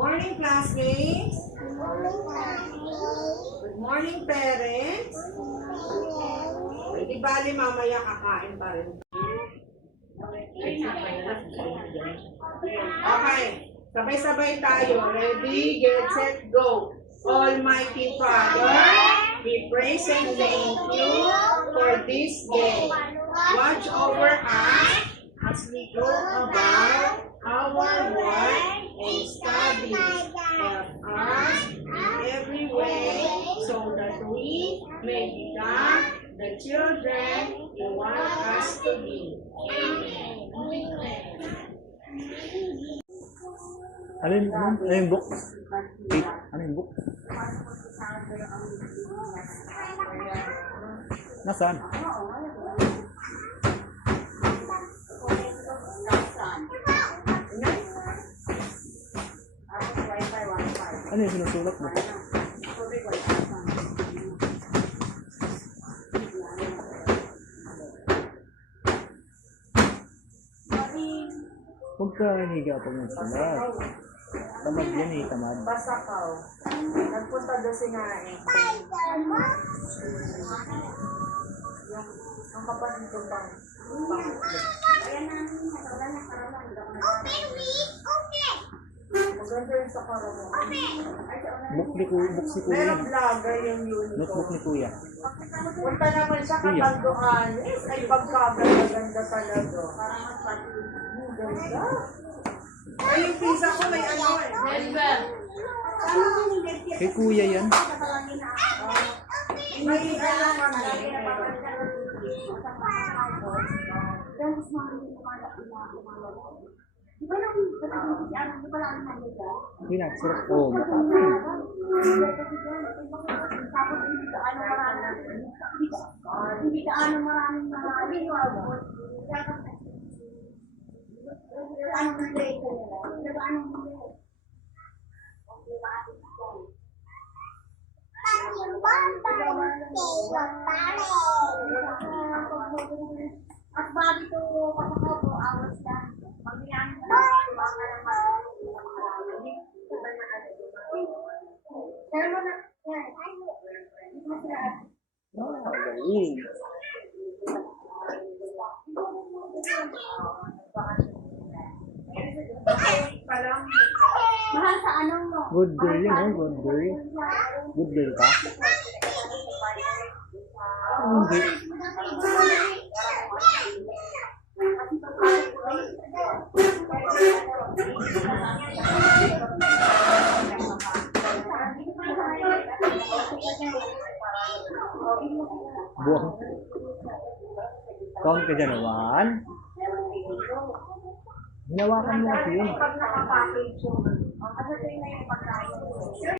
morning, classmates. Good morning, parents. Di bali, mamaya kakain pa rin. Okay. Sabay-sabay tayo. Ready, get, set, go. Almighty Father, we praise and thank you for this day. Watch over us as we go about our work and studies. Help us in every way so that we may become the children you want us to be. Ano yung book? Ano yung book? Nasaan? Ano yung sinusulat mo? Huwag ka higa pag nagsulat. Tamad yan eh, tamad. Basta ka. Nagpunta doon si Nae. Ang kapatid ko bang? Maganda yun sa karamo. Book si Kuya. Merong vlogger yung unicorn. Notebook ni Kuya. Punta naman siya katanduan. Ay, pagkaganda talaga. Ganda. Ay, yung pizza ko may ano eh. Kay Kuya yan. May ano kami. Hindi na, sarap. Oo, hindi ka ano maraming at bago ito kapag hours na pagbilang galing. mahal sa anong mo? Good girl yun, oh. Good girl. Good girl ka? Hindi. Buang. Count ka dyan, 1. Hinawakan mo kasi yun. Pag nakapackage yung ano, na yung pagkain.